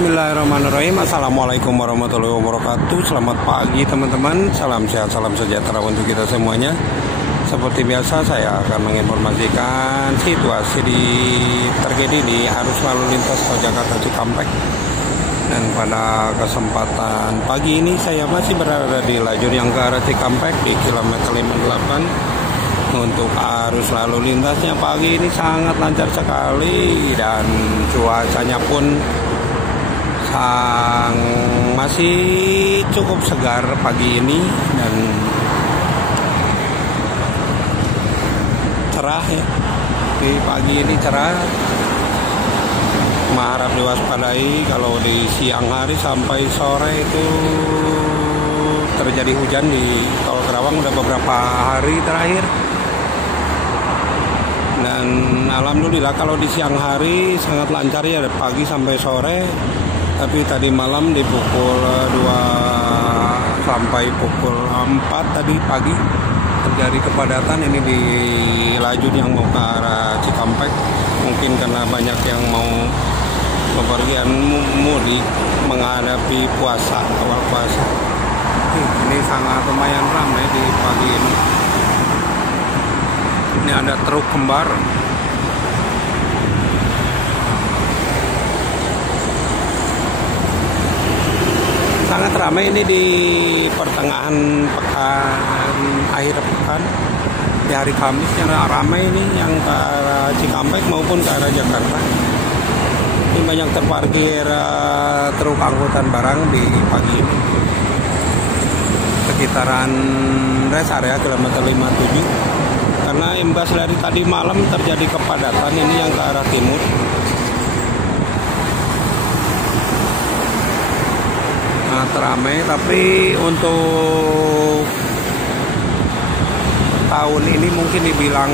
Bismillahirrahmanirrahim. Assalamualaikum warahmatullahi wabarakatuh. Selamat pagi teman-teman. Salam sehat, salam sejahtera untuk kita semuanya. Seperti biasa saya akan menginformasikan situasi terkini di arus lalu lintas tol Jakarta Cikampek. Dan pada kesempatan pagi ini saya masih berada di lajur yang ke arah Cikampek di kilometer 58. Untuk arus lalu lintasnya pagi ini sangat lancar sekali dan cuacanya pun masih cukup segar pagi ini dan cerah ya. Di pagi ini cerah, harap diwaspadai kalau di siang hari sampai sore itu terjadi hujan di Tol Karawang udah beberapa hari terakhir. Dan alhamdulillah kalau di siang hari sangat lancar ya, pagi sampai sore. Tapi tadi malam di pukul 2 sampai pukul 4 tadi pagi terjadi kepadatan ini di lajur yang mau ke arah Cikampek. Mungkin karena banyak yang mau bepergian mudik menghadapi puasa, awal puasa. Ini sangat lumayan ramai di pagi ini. Ini ada truk kembar. Sangat ramai ini di pertengahan pekan, akhir pekan, di hari Kamis yang ramai ini yang ke arah Cikampek maupun ke arah Jakarta. Ini banyak terparkir truk angkutan barang di pagi ini. Sekitaran rest area kilometer 57. Karena imbas dari tadi malam terjadi kepadatan ini yang ke arah timur. Nah, teramai, tapi untuk tahun ini mungkin dibilang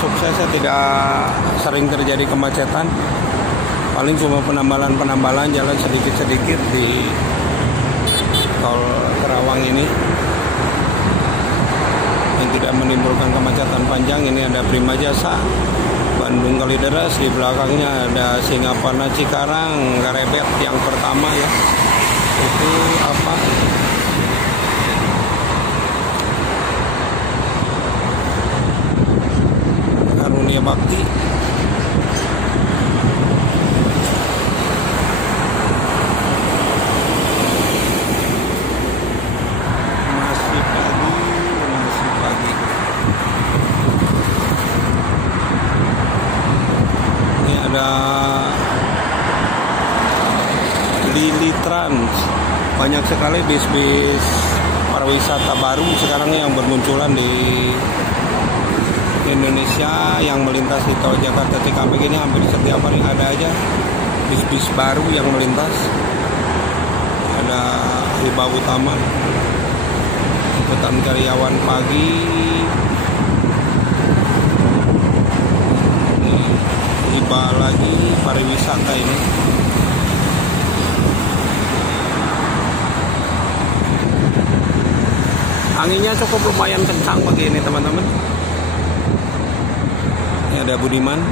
suksesnya tidak sering terjadi kemacetan. Paling cuma penambalan jalan sedikit-sedikit di Tol Karawang ini yang tidak menimbulkan kemacetan panjang. Ini ada Prima Jasa, Bandung Kalideres, di belakangnya ada Singaparna Cikarang, Karebet yang pertama ya. Itu apa? Karunia Bakti. Lili Trans, banyak sekali bis-bis pariwisata baru sekarang yang bermunculan di Indonesia yang melintas di Tol Jakarta Cikampek ini. Hampir setiap hari ada aja bis-bis baru yang melintas. Ada Hiba Utama, angkutan karyawan pagi. Hiba lagi pariwisata ini. Anginnya cukup lumayan kencang pagi ini teman-teman. Ini ada Budiman,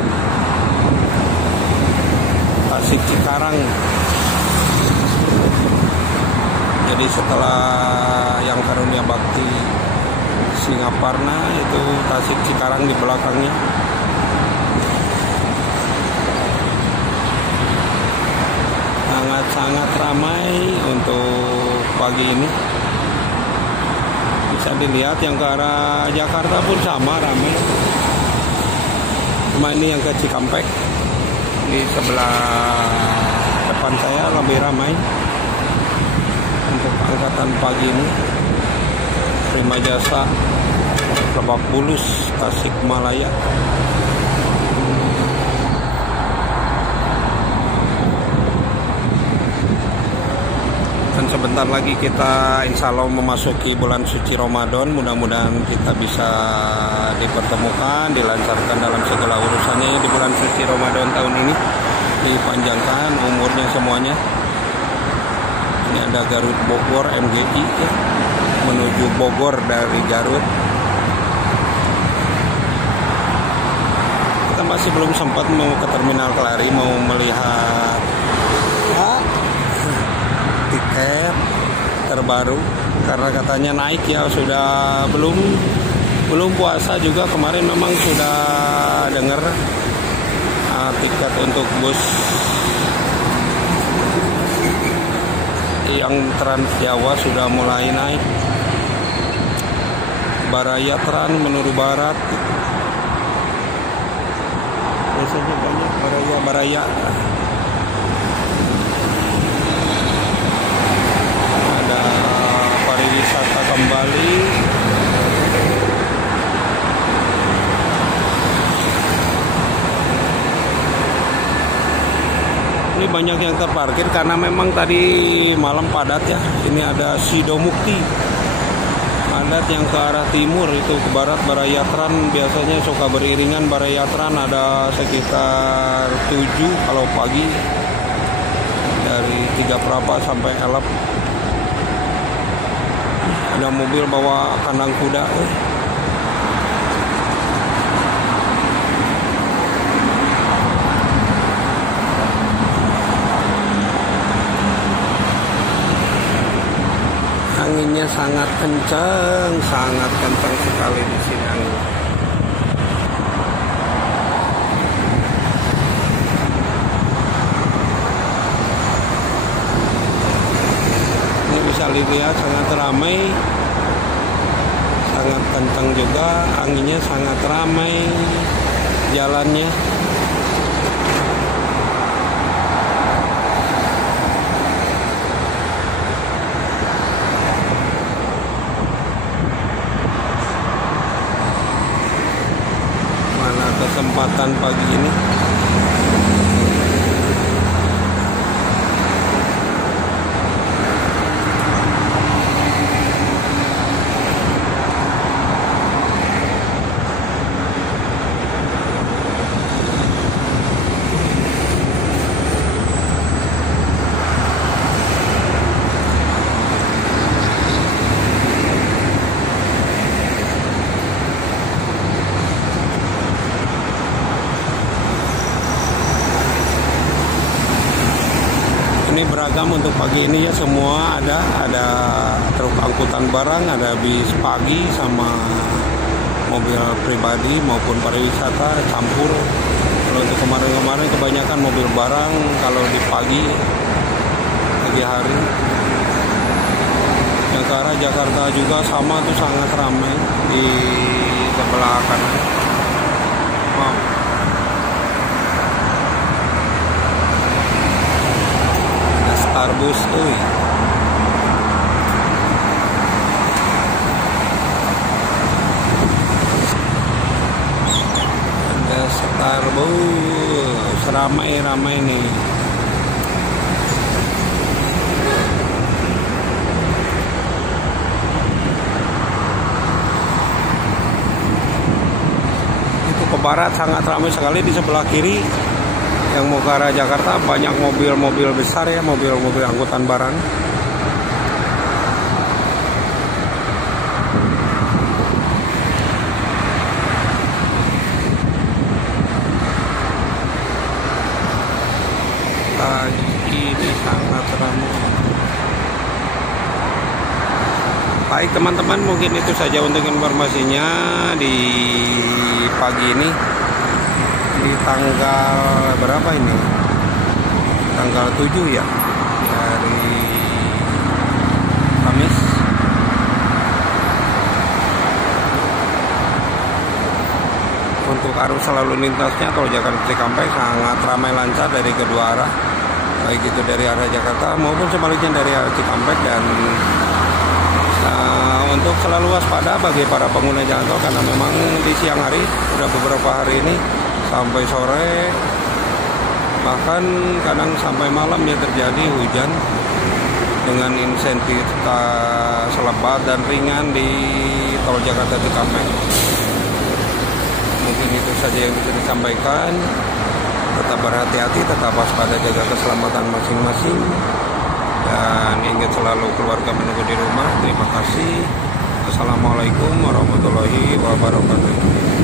Tasik Cikarang. Jadi setelah yang Karunia Bakti Singaparna itu Tasik Cikarang di belakangnya. Sangat ramai untuk pagi ini. Bisa dilihat yang ke arah Jakarta pun sama ramai. Cuma ini yang ke Cikampek di sebelah depan saya lebih ramai untuk angkatan pagi ini. Prima Jasa, Lebak Bulus, Tasikmalaya. Dan sebentar lagi kita insya Allah memasuki bulan suci Ramadan. Mudah-mudahan kita bisa dipertemukan, dilancarkan dalam segala urusannya di bulan suci Ramadan tahun ini. Dipanjangkan umurnya semuanya. Ini ada Garut Bogor MGI ya, menuju Bogor dari Garut. Kita masih belum sempat mau ke Terminal Kelari, mau melihat paket terbaru karena katanya naik ya, sudah belum puasa juga kemarin memang sudah dengar tiket untuk bus yang Trans Jawa sudah mulai naik. Baraya Tran Menuru Barat biasanya banyak baraya. Ada pariwisata kembali. Ini banyak yang terparkir karena memang tadi malam padat ya. Ini ada Sidomukti, padat yang ke arah timur itu ke barat. Barayatran biasanya suka beriringan. Barayatran ada sekitar 7 kalau pagi, dari 3 Prapa sampai Elep. Ada mobil bawa kandang kuda. Anginnya sangat kencang sekali di sini angin. Ini bisa dilihat sangat ramai, sangat kencang juga, anginnya sangat ramai jalannya. Kesempatan pagi ini beragam untuk pagi ini ya, semua ada truk angkutan barang, ada bis pagi sama mobil pribadi maupun pariwisata campur. Kalau untuk kemarin kebanyakan mobil barang kalau di pagi hari. Yang ke arah Jakarta juga sama tuh, sangat ramai di sebelah kanan. Wow. Starbus euy. Ada Starbus, ramai nih. Itu ke barat sangat ramai sekali. Di sebelah kiri yang mau ke arah Jakarta banyak mobil-mobil besar ya, mobil-mobil angkutan barang. Pagi ini sangat ramai. Baik teman-teman, mungkin itu saja untuk informasinya di pagi ini. Di tanggal berapa ini? Tanggal 7 ya, hari Kamis. Untuk arus lalu lintasnya tol Jakarta Cikampek sangat ramai lancar dari kedua arah, baik itu dari arah Jakarta maupun sebaliknya dari arah Cikampek. Dan untuk selalu waspada bagi para pengguna jalan tol, karena memang di siang hari sudah beberapa hari ini sampai sore, bahkan kadang sampai malam ya terjadi hujan dengan intensitas lebat dan ringan di tol Jakarta Cikampek. Mungkin itu saja yang bisa disampaikan. Tetap berhati-hati, tetap waspada, jaga keselamatan masing-masing, dan ingat selalu keluarga menunggu di rumah. Terima kasih. Assalamualaikum warahmatullahi wabarakatuh.